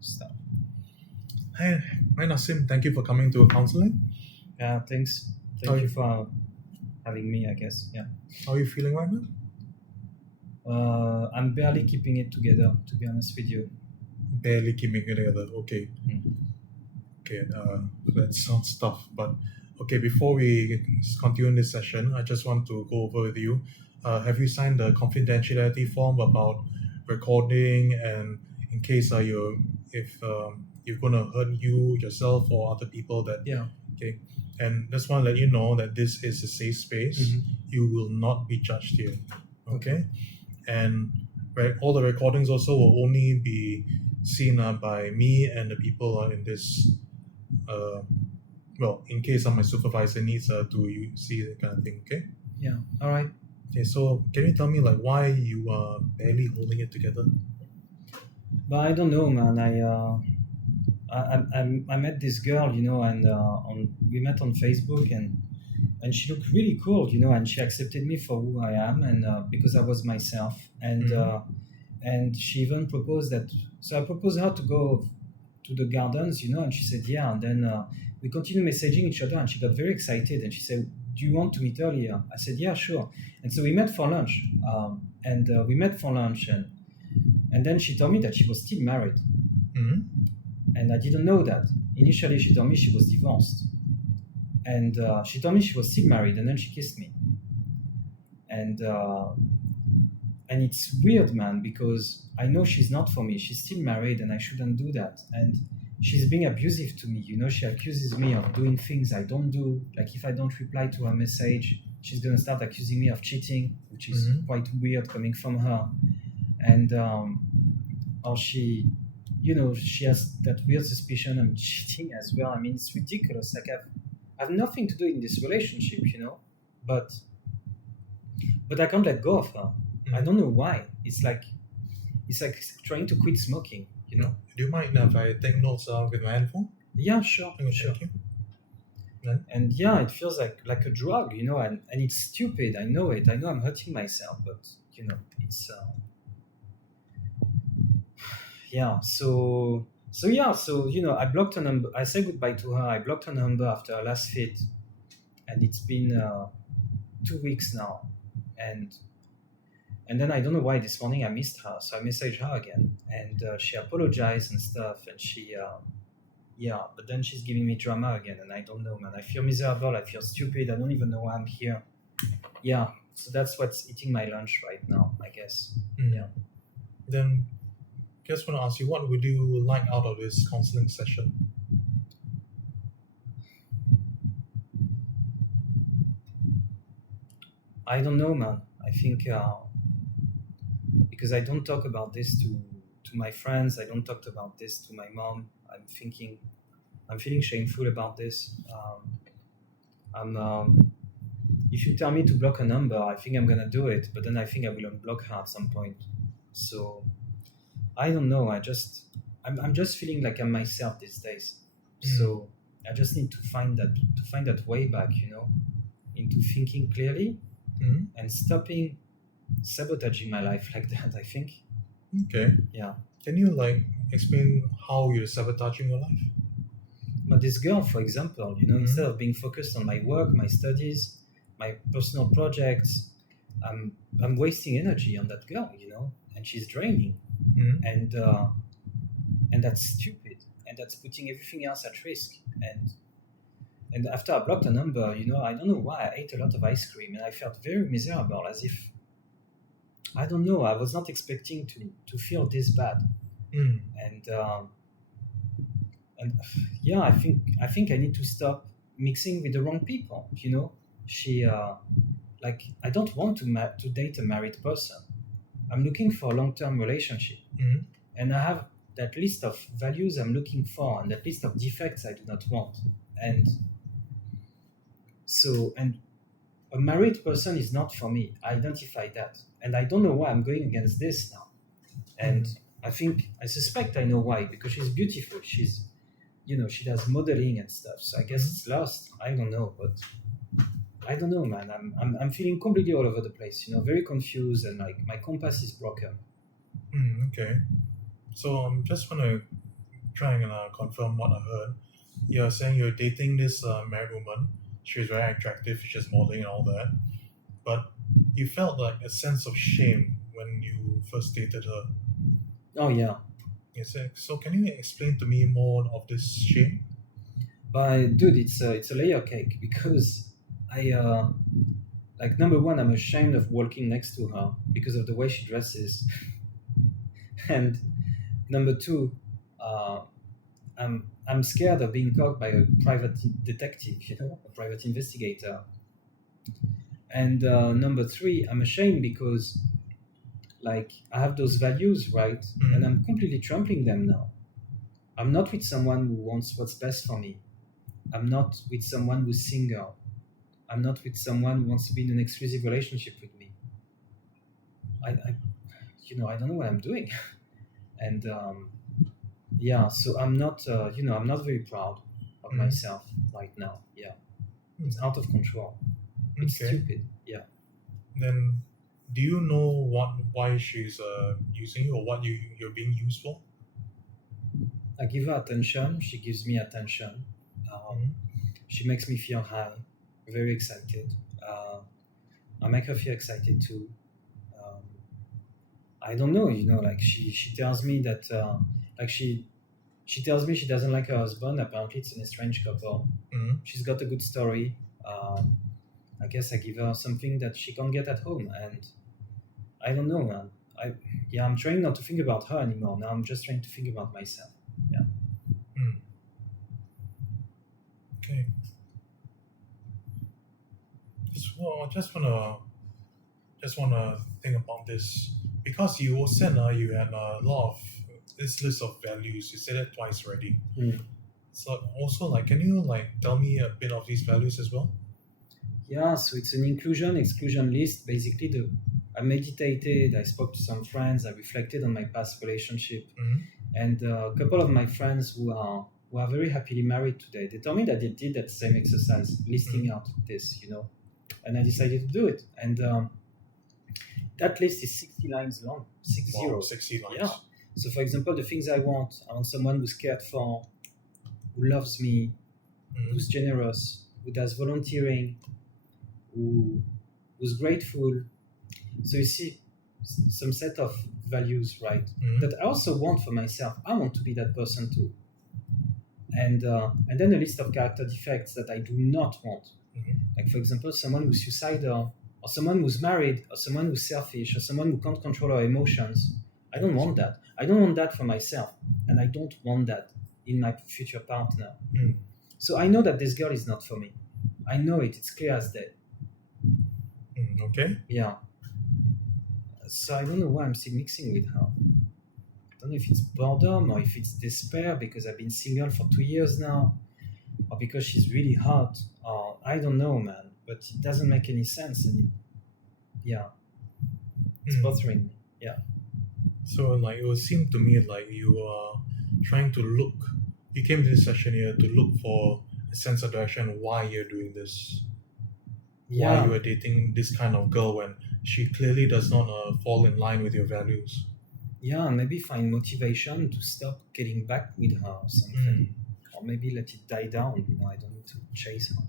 stuff. Hi Nassim, thank you for coming to counseling. Yeah, thanks. How Thank you- you for having me, I guess. Yeah. How are you feeling right now? I'm barely keeping it together, to be honest with you. Barely keeping it together. Okay. Mm. Okay, that sounds tough. But okay, before we continue this session, I just want to go over with you. Have you signed the confidentiality form about recording, and in case if you're gonna hurt you yourself or other people that Yeah. okay, and just want to let you know that this is a safe space. Mhm. You will not be judged here. Okay, and right, all the recordings also will only be seen by me and the people in this uh, well, in case my supervisor needs to see that kind of thing. Okay. Yeah. All right. Okay. So can you tell me like why you are barely holding it together? But I don't know, man. I met this girl, and we met on Facebook, and she looked really cool, and she accepted me for who I am, and because I was myself, and she even proposed that. So I proposed her to go to the gardens, and she said yeah, and then we continued messaging each other, and she got very excited, and she said, "Do you want to meet earlier?" I said, "Yeah, sure." And so we met for lunch, and then she told me that she was still married, Mm-hmm. and I didn't know that. Initially, she told me she was divorced, and she told me she was still married, and then she kissed me, and it's weird, man, because I know she's not for me. She's still married, and I shouldn't do that. And she's being abusive to me. She accuses me of doing things I don't do. Like if I don't reply to her message, she's gonna start accusing me of cheating, which is Mhm. quite weird coming from her. And or she has that weird suspicion I'm cheating as well. I mean, it's ridiculous. Like I've nothing to do in this relationship, but I can't let go of her. I don't know why. It's like trying to quit smoking. Do you mind if I take notes with my handphone? Yeah, sure, Okay, sure. thank you. Then? And yeah, it feels like a drug, and it's stupid. I know it. I know I'm hurting myself, but it's yeah. So I blocked her number. I said goodbye to her. I blocked her number after her last fit, and it's been 2 weeks now, and then I don't know why this morning I missed her, so I messaged her again, and she apologized and stuff, and yeah, but then she's giving me drama again, and I don't know, man. I feel miserable. I feel stupid. I don't even know why I'm here. Yeah, so that's what's eating my lunch right now, I guess. Yeah. Then, just want to ask you, what would you like out of this counseling session? I don't know, man. I think because I don't talk about this to my friends. I don't talk about this to my mom. I'm feeling shameful about this. If you tell me to block a number, I think I'm gonna do it, but then I think I will unblock her at some point. So I don't know. I'm just feeling like I'm myself these days. So I just need to find that way back, into thinking clearly and stopping sabotaging my life like that. I think. Okay. Yeah. Can you explain how you're sabotaging your life? But this girl, for example, instead of being focused on my work, my studies, my personal projects, I'm wasting energy on that girl, and she's draining, and that's stupid, and that's putting everything else at risk. And after I blocked a number, I don't know why I ate a lot of ice cream, and I felt very miserable, as if I don't know. I was not expecting to feel this bad, and yeah, I think I need to stop mixing with the wrong people. She I don't want to date a married person. I'm looking for a long-term relationship, and I have that list of values I'm looking for, and that list of defects I do not want. And a married person is not for me. I identify that, and I don't know why I'm going against this now. And I suspect I know why, because she's beautiful. She's she does modeling and stuff. So I guess it's lost. I don't know, but I don't know, man. I'm feeling completely all over the place. Very confused, and like my compass is broken. Okay. So just want to try and confirm what I heard. You're saying you're dating this married woman. She was very attractive. She's modeling and all that. But you felt like a sense of shame when you first dated her. Oh yeah. Yes. So can you explain to me more of this shame? But dude, it's a layer cake because I like number one, I'm ashamed of walking next to her because of the way she dresses, and number two, uh, I'm scared of being caught by a private detective, a private investigator, and number three, I'm ashamed because like I have those values, right, and I'm completely trampling them now. I'm not with someone who wants what's best for me. I'm not with someone who's single. I'm not with someone who wants to be in an exclusive relationship with me. I don't know what I'm doing, and yeah, so I'm not, I'm not very proud of myself right now. Yeah, it's out of control. It's stupid. Yeah. Then, do you know why she's using you or what you're being used for? I give her attention. She gives me attention. She makes me feel high, very excited. I make her feel excited too. I don't know, like she tells me that like she tells me she doesn't like her husband. Apparently, it's an estranged couple. She's got a good story. I guess I give her something that she can't get at home, and I don't know, man. I'm trying not to think about her anymore. Now I'm just trying to think about myself. Yeah. Okay. I just wanna think about this because you said you had a lot of this list of values. You said it twice already. So also, like, can you tell me a bit of these values as well? Yeah, so it's an inclusion-exclusion list. Basically, I meditated, I spoke to some friends, I reflected on my past relationship, and a couple of my friends who are very happily married today, they told me that they did that same exercise, listing out this, and I decided to do it. And that list is 60 lines long, 60. Wow, 60 lines. Yeah. So, for example, the things I want someone who's cared for, who loves me, who's generous, who does volunteering, who's grateful. So you see some set of values, right, that I also want for myself. I want to be that person too. And then a list of character defects that I do not want. Like, for example, someone who's suicidal, or someone who's married, or someone who's selfish, or someone who can't control her emotions. I don't want that. I don't want that for myself, and I don't want that in my future partner. So I know that this girl is not for me. I know it. It's clear as day. Okay. Yeah. So I don't know why I'm still mixing with her. I don't know if it's boredom or if it's despair because I've been single for 2 years now, or because she's really hot, or I don't know, man. But it doesn't make any sense, and it's bothering me. Yeah. So it would seem to me like you are trying to look. You came to this session here to look for a sense of direction why you're doing this. Why you are dating this kind of girl when she clearly does not fall in line with your values. Yeah, maybe find motivation to stop getting back with her or something. Or maybe let it die down. I don't need to chase her.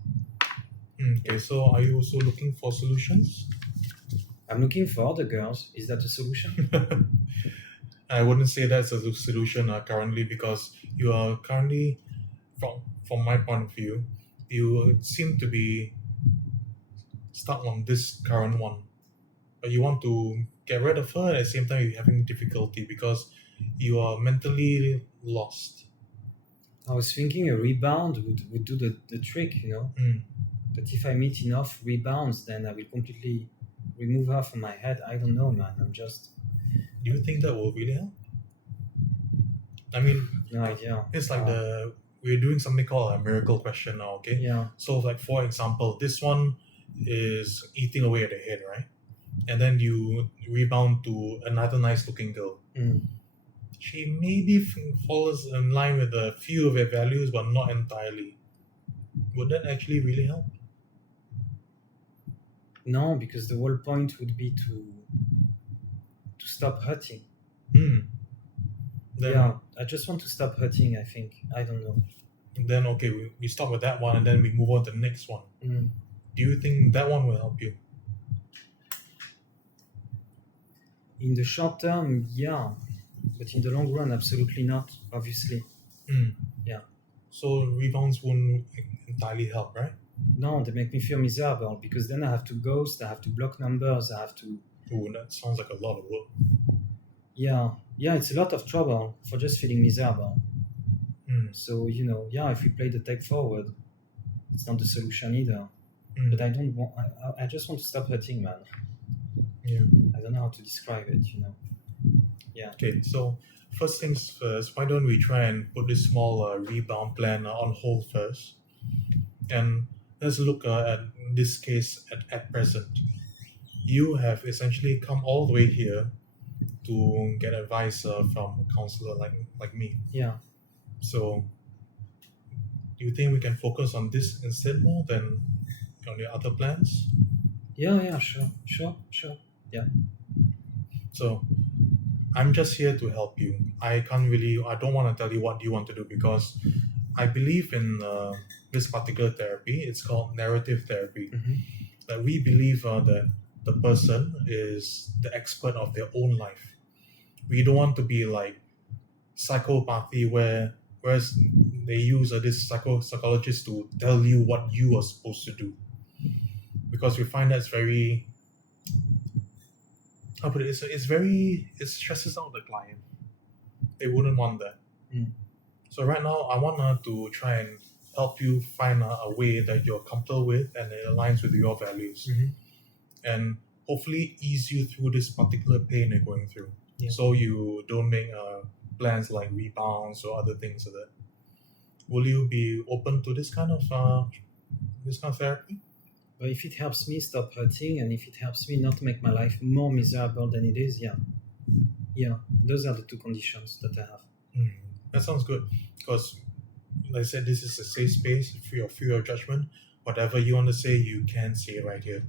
Okay, so are you also looking for solutions? I'm looking for other girls. Is that a solution? I wouldn't say that's a solution currently because you are currently, from my point of view, you seem to be stuck on this current one. But you want to get rid of her at the same time you're having difficulty because you are mentally lost. I was thinking a rebound would do the trick, That if I meet enough rebounds, then I will completely remove her from my head. I don't know, man. I'm just... Do you think that will really help? I mean, no idea. It's like we're doing something called a miracle question now, okay? Yeah. So, like, for example, this one is eating away at the head, right? And then you rebound to another nice-looking girl. She maybe falls in line with a few of your values, but not entirely. Would that actually really help? No, because the whole point would be to stop hurting. Then, yeah, I just want to stop hurting, I think. I don't know. then okay, we stop with that one and then we move on to the next one. Mm. Do you think that one will help you? In the short term, yeah. But in the long run, absolutely not, obviously. Yeah. So rebounds won't entirely help, right? No, they make me feel miserable because then I have to ghost, I have to block numbers, I have to. Oh, that sounds like a lot of work. Yeah, it's a lot of trouble for just feeling miserable. So, if we play the take forward, it's not the solution either. But I don't want, I just want to stop hurting, man. Yeah. I don't know how to describe it, Yeah. Okay, so first things first, why don't we try and put this small rebound plan on hold first? And let's look at this case at present. You have essentially come all the way here to get advice from a counselor like me. Yeah. So do you think we can focus on this instead more than on the other plans? Yeah, sure. So I'm just here to help you. I don't want to tell you what you want to do because I believe in this particular therapy. It's called narrative therapy. That we believe that the person is the expert of their own life. We don't want to be like psychopathy whereas they use this psychologist to tell you what you are supposed to do. Because we find that's very, how put it, it stresses out the client. They wouldn't want that. So right now, I want to try and help you find a way that you're comfortable with and it aligns with your values. And hopefully ease you through this particular pain you're going through. Yeah. So you don't make plans like rebounds or other things like that. Will you be open to this kind of therapy? But if it helps me stop hurting and if it helps me not make my life more miserable than it is, yeah, those are the two conditions that I have. That sounds good because, like I said, this is a safe space, free of judgment. Whatever you want to say, you can say right here.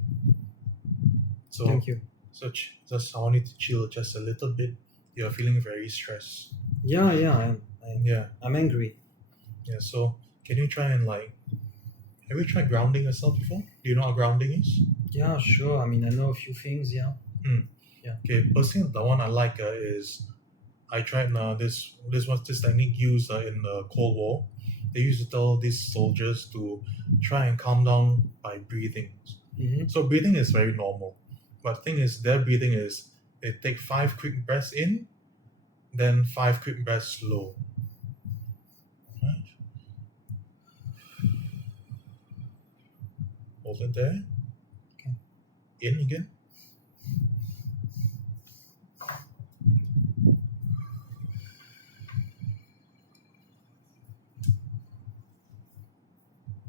So thank you. So just I want you to chill just a little bit. You're feeling very stressed. Yeah, I am. I'm angry. Yeah. So can you try and have you tried grounding yourself before? Do you know what grounding is? Yeah, sure. I mean, I know a few things. Yeah. Yeah. Okay. Personally, the one I like is I tried this technique used in the Cold War. They used to tell these soldiers to try and calm down by breathing. So breathing is very normal, but the thing is, their breathing is they take 5 quick breaths in, then 5 quick breaths slow. Right? Hold it there. Okay. In again.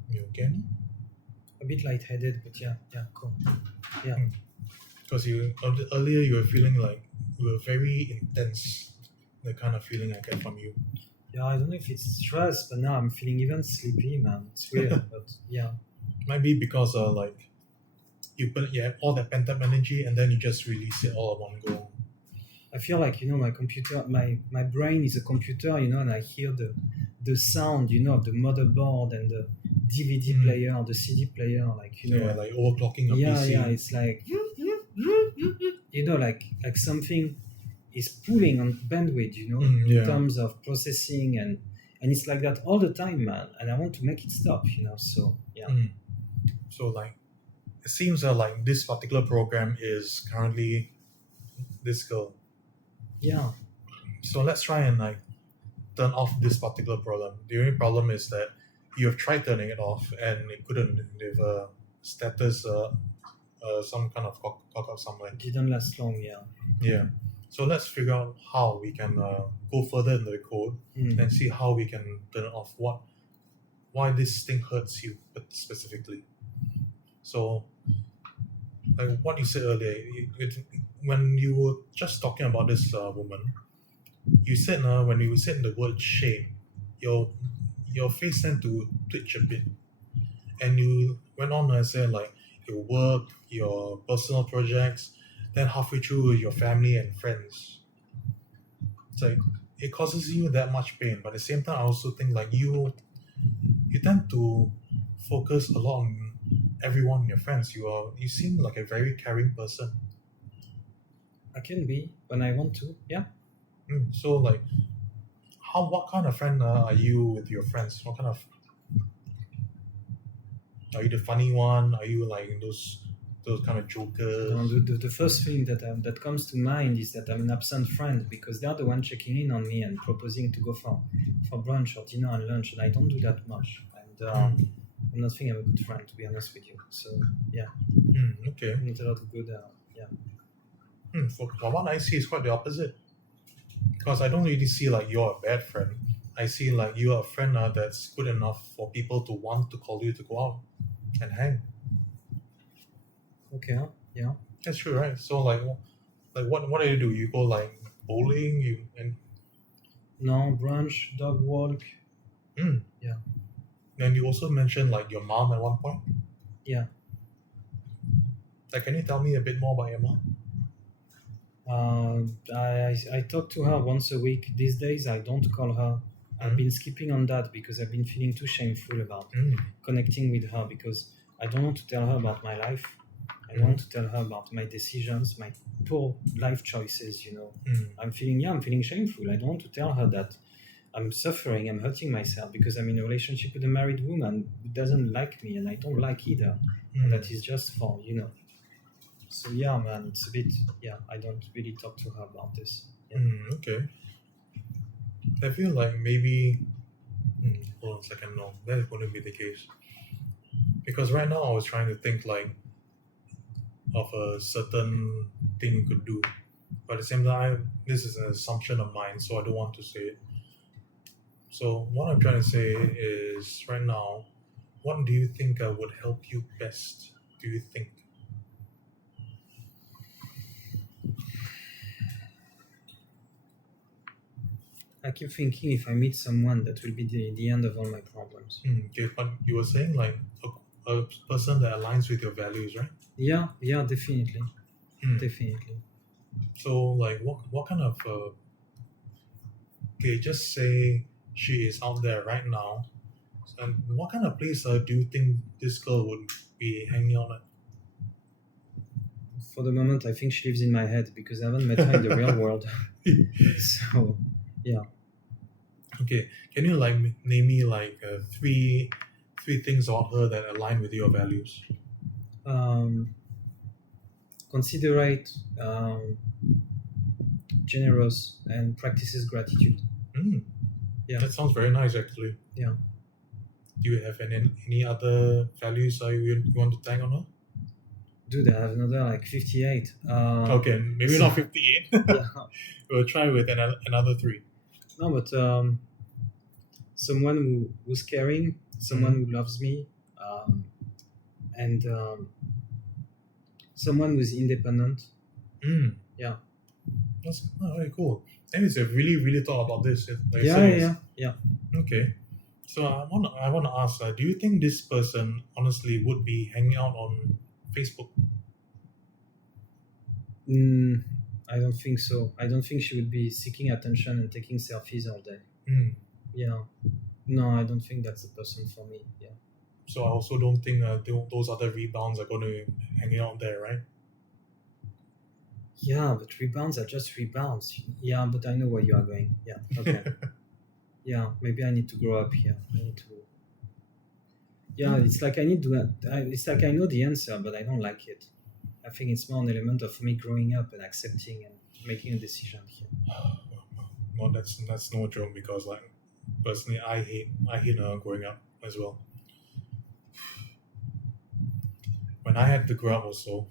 You okay now? A bit lightheaded, but yeah, cool. Yeah. Because earlier you were feeling like you were very intense. The kind of feeling I get from you. Yeah, I don't know if it's stress, but now I'm feeling even sleepy, man. It's weird, but yeah. Might be because you have all that pent up energy and then you just release it all at one go. I feel like my computer, my brain is a computer, and I hear the sound, of the motherboard and the DVD player, the CD player, like like overclocking a PC. Yeah, it's like like something is pulling on bandwidth, in terms of processing and it's like that all the time, man. And I want to make it stop, so yeah. So it seems like this particular program is currently this girl. Yeah. So let's try and turn off this particular problem. The only problem is that you have tried turning it off and it couldn't. With status some kind of cock up somewhere. It didn't last long, yeah. Yeah. So let's figure out how we can go further in the code and see how we can turn it off. Why this thing hurts you specifically. So, like what you said earlier, when you were just talking about this woman, you said when you said the word shame, your face tended to twitch a bit, and you went on and said your work, your personal projects, then halfway through your family and friends. It's like it causes you that much pain. But at the same time, I also think like you tend to focus a lot on everyone, your friends. You seem like a very caring person. I can be when I want to. Yeah. So like, what kind of friend are you with your friends? What kind of, are you the funny one? Are you like those kind of jokers? The first thing that comes to mind is that I'm an absent friend, because they're the one checking in on me and proposing to go for brunch or dinner and lunch, and I don't do that much. And I'm not think I'm a good friend, to be honest with you. So yeah. Okay. Not a lot of good. For what I see is quite the opposite. Because I don't really see like you're a bad friend. I see like you're a friend that's good enough for people to want to call you to go out and hang. Okay. Yeah. That's true, right? So like what do you do? You go like bowling, No, brunch, dog walk. Yeah. Then you also mentioned like your mom at one point. Yeah. Like, can you tell me a bit more about your mom? I talk to her once a week. These days, I don't call her. I've been skipping on that because I've been feeling too shameful about connecting with her, because I don't want to tell her about my life. I don't want to tell her about my decisions, my poor life choices, I'm feeling shameful. I don't want to tell her that I'm suffering, I'm hurting myself because I'm in a relationship with a married woman who doesn't like me, and I don't like either. And that is just for, So yeah, man, it's a bit, I don't really talk to her about this. Yeah. Okay. I feel like maybe, hold on a second, no, that wouldn't be the case. Because right now I was trying to think like of a certain thing you could do. But at the same time, this is an assumption of mine, so I don't want to say it. So what I'm trying to say is, right now, what do you think would help you best? Do you think? I keep thinking if I meet someone, that will be the end of all my problems. Okay, but you were saying like a person that aligns with your values, right? Yeah, definitely. Definitely. So like what kind of okay, just say she is out there right now, and what kind of place do you think this girl would be hanging out at? For the moment, I think she lives in my head, because I haven't met her in the real world. So yeah. Okay, can you like name me like three things about her that align with your values? Considerate, generous, and practices gratitude. Yeah. That sounds very nice, actually. Yeah. Do you have any other values you want to tag on her? Dude, I have another like 58. Okay, maybe not 58. Yeah. We'll try with another 3. No, but someone who's caring, someone who loves me, and someone who's independent. Yeah. That's very cool. Anyways, you've really thought about this. Yeah. Okay. So I want to ask, do you think this person honestly would be hanging out on Facebook? I don't think so. I don't think she would be seeking attention and taking selfies all day. Yeah. No, I don't think that's the person for me. Yeah. So I also don't think those other rebounds are going to hang out there, right? Yeah, but rebounds are just rebounds. Yeah, but I know where you are going. Yeah. Okay. Yeah, maybe I need to grow up here. I need to. Yeah, it's like I need to. It's like I know the answer, but I don't like it. I think it's more an element of me growing up and accepting and making a decision here. No, that's no joke, because like personally, I hate growing up as well. When I had to grow up, also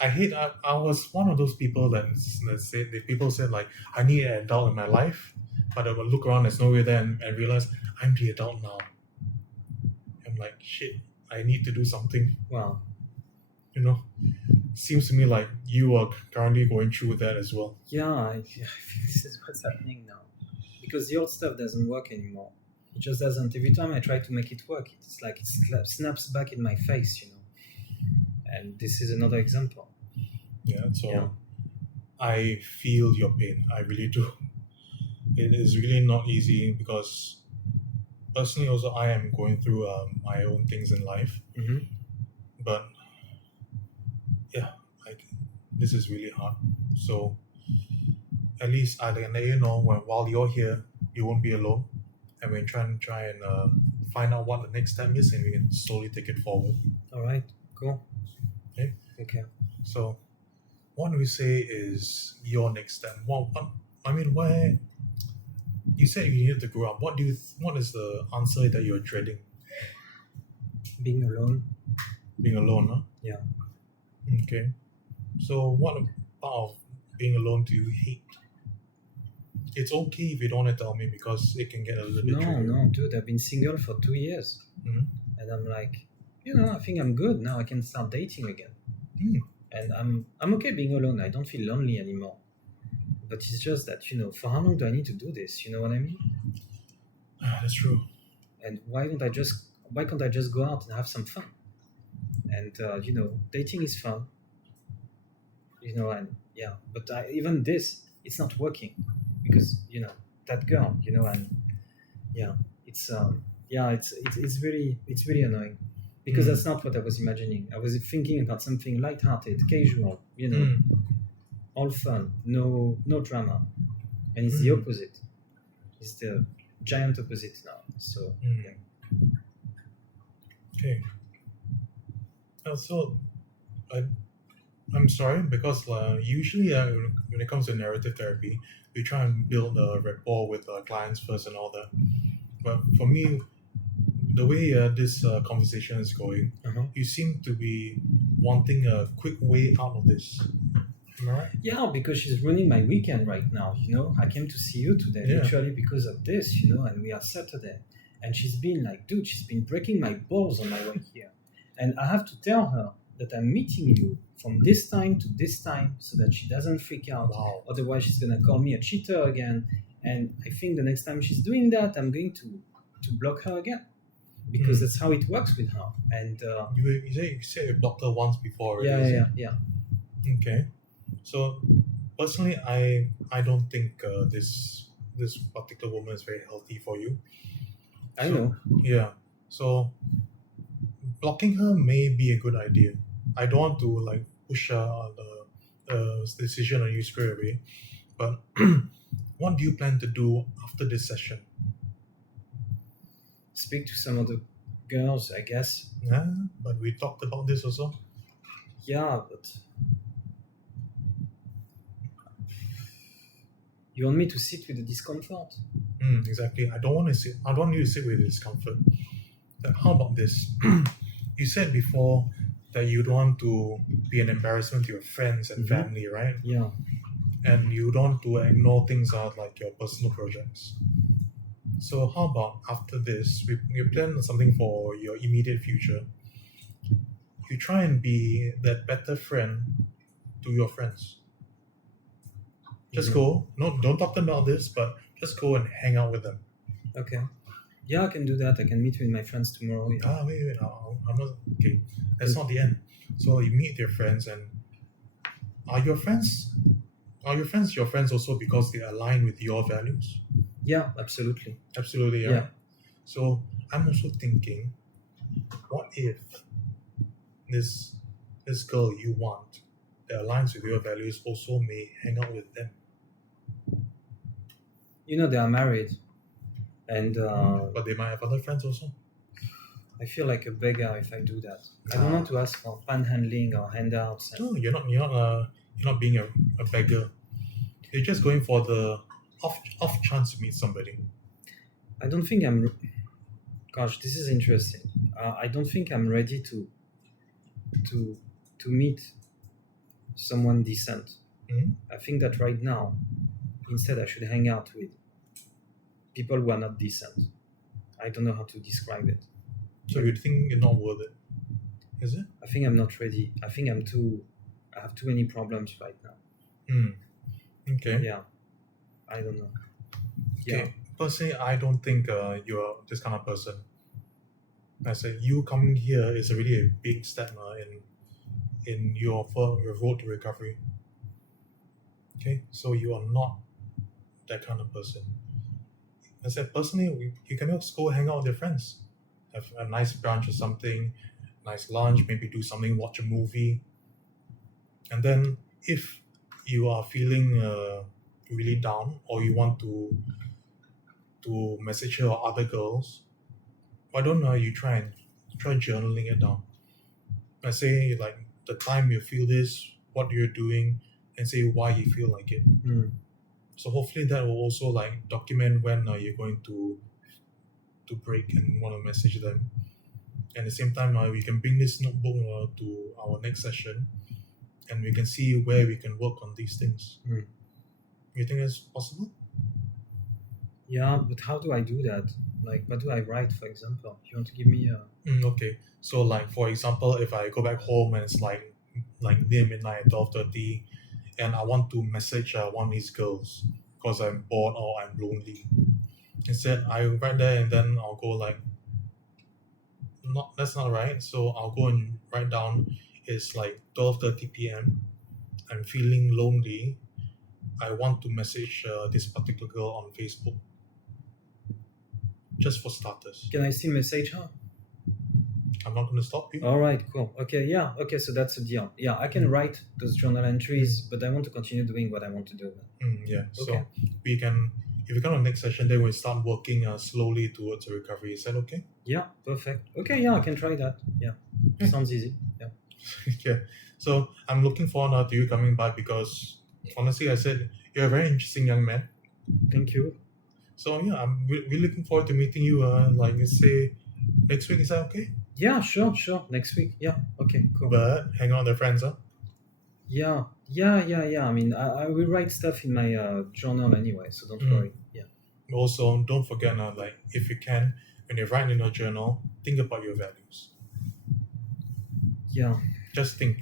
I was one of those people that people said like I need an adult in my life, but I would look around, there's nobody there, and realize I'm the adult now. I'm like, shit, I need to do something. Wow. Seems to me like you are currently going through that as well. Yeah, I think this is what's happening now, because the old stuff doesn't work anymore. It just doesn't. Every time I try to make it work, it's like it snaps back in my face, And this is another example. Yeah. So I feel your pain. I really do. It is really not easy because personally, also I am going through my own things in life. Mm-hmm. But yeah, like this is really hard. So at least I can let you know while you're here, you won't be alone, and we can try and find out what the next step is, and we can slowly take it forward. All right, cool. Okay. So, what do we say is your next step? Where you said you needed to grow up. What is the answer that you're dreading? Being alone. Being alone, huh? Yeah. Okay. So, what part of being alone do you hate? It's okay if you don't want to tell me because it can get a little bit tricky. No, dude, I've been single for 2 years. Mhm. And I'm like, I think I'm good. Now I can start dating again. And I'm okay being alone. I don't feel lonely anymore. But it's just that, for how long do I need to do this? You know what I mean? That's true. And why can't I just go out and have some fun? And dating is fun. And yeah, but even this, it's not working because that girl, and yeah, it's really annoying because that's not what I was imagining. I was thinking about something lighthearted, casual, all fun, no drama, and it's the opposite. It's the giant opposite now. So yeah. Okay. So I'm sorry because usually when it comes to narrative therapy, we try and build a rapport with our clients first and all that. But for me, the way this conversation is going, you seem to be wanting a quick way out of this. Am I right? Yeah, because she's ruining my weekend right now. I came to see you today literally because of this. And we are Saturday, and she's been breaking my balls on my way here, and I have to tell her that I'm meeting you from this time to this time so that she doesn't freak out. Wow. Otherwise, she's gonna call me a cheater again. And I think the next time she's doing that, I'm going to block her again because that's how it works with her. And you said you blocked her once before already. Yeah. Okay. So personally, I don't think this particular woman is very healthy for you. I know. Yeah. So blocking her may be a good idea. I don't want to push the decision on you straight away, but what do you plan to do after this session? Speak to some of the girls, I guess. Yeah, but we talked about this also. Yeah, but you want me to sit with the discomfort? Exactly. I don't want you to sit with the discomfort. How about this? You said before that you don't want to be an embarrassment to your friends and family, right? Yeah. And you don't want to ignore things out like your personal projects. So how about after this, we plan something for your immediate future. You try and be that better friend to your friends. Just go. No, don't talk to them about this, but just go and hang out with them. Okay. Yeah, I can do that. I can meet with my friends tomorrow. Yeah. Wait. I'm not, okay. That's not the end. So you meet your friends, and are your friends your friends also because they align with your values? Yeah, absolutely. Absolutely, Yeah. So I'm also thinking, what if this girl you want that aligns with your values also may hang out with them? They are married, and but they might have other friends also. I feel like a beggar if I do that. I don't want to ask for panhandling or handouts. No, you're not being a beggar. You're just going for the off chance to meet somebody. I don't think I'm. Gosh, this is interesting. I don't think I'm ready to meet someone decent. I think that right now, instead, I should hang out with people who are not decent. I don't know how to describe it. So you think you're not worth it? Is it? I think I'm not ready. I think I have too many problems right now. Okay. Yeah. I don't know. Okay. Yeah. Personally, I don't think you're this kind of person. I said you coming here is really a big step in your road to recovery. Okay, so you are not that kind of person. I said personally, you can just go hang out with your friends, have a nice brunch or something, nice lunch, maybe do something, watch a movie, and then if you are feeling really down or you want to message her or other girls, why don't you try journaling it down? I say like the time you feel this, what you're doing, and say why you feel like it. So hopefully that will also like document when you're going to break and want to message them. And at the same time, we can bring this notebook to our next session, and we can see where we can work on these things. You think it's possible? Yeah, but how do I do that? Like, what do I write, for example? You want to give me a... Okay, so like for example, if I go back home and it's like near midnight, 12:30, and I want to message one of these girls because I'm bored or I'm lonely. Instead, I write there and then I'll go like, that's not right. So I'll go and write down, it's like 12:30 p.m. I'm feeling lonely. I want to message this particular girl on Facebook. Just for starters. Can I still message her? I'm not going to stop you. All right, cool. Okay, yeah. Okay, so that's a deal. Yeah, I can write those journal entries, but I want to continue doing what I want to do. Yeah, Okay. so we can, if we come on the next session, then we'll start working slowly towards a recovery. Is that okay? Yeah, perfect. Okay, yeah, I can try that. Yeah, sounds easy. Yeah. Yeah, so I'm looking forward to you coming by because honestly, I said you're a very interesting young man. Thank you. So yeah, we're looking forward to meeting you. Like let's say next week. Is that okay? Yeah, sure. Next week. Yeah. Okay, cool. But hang out with friends, huh? Yeah. I mean, I will write stuff in my journal anyway, so don't worry. Yeah. Also, don't forget like if you can, when you write in your journal, think about your values. Yeah. Just think,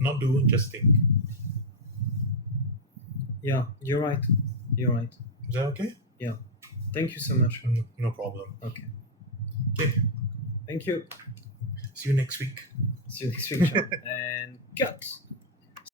not do, just think. Yeah, you're right. Is that okay? Yeah. Thank you so much. No problem. Okay. Okay. Thank you. See you next week. See you next week, Sean. And cut.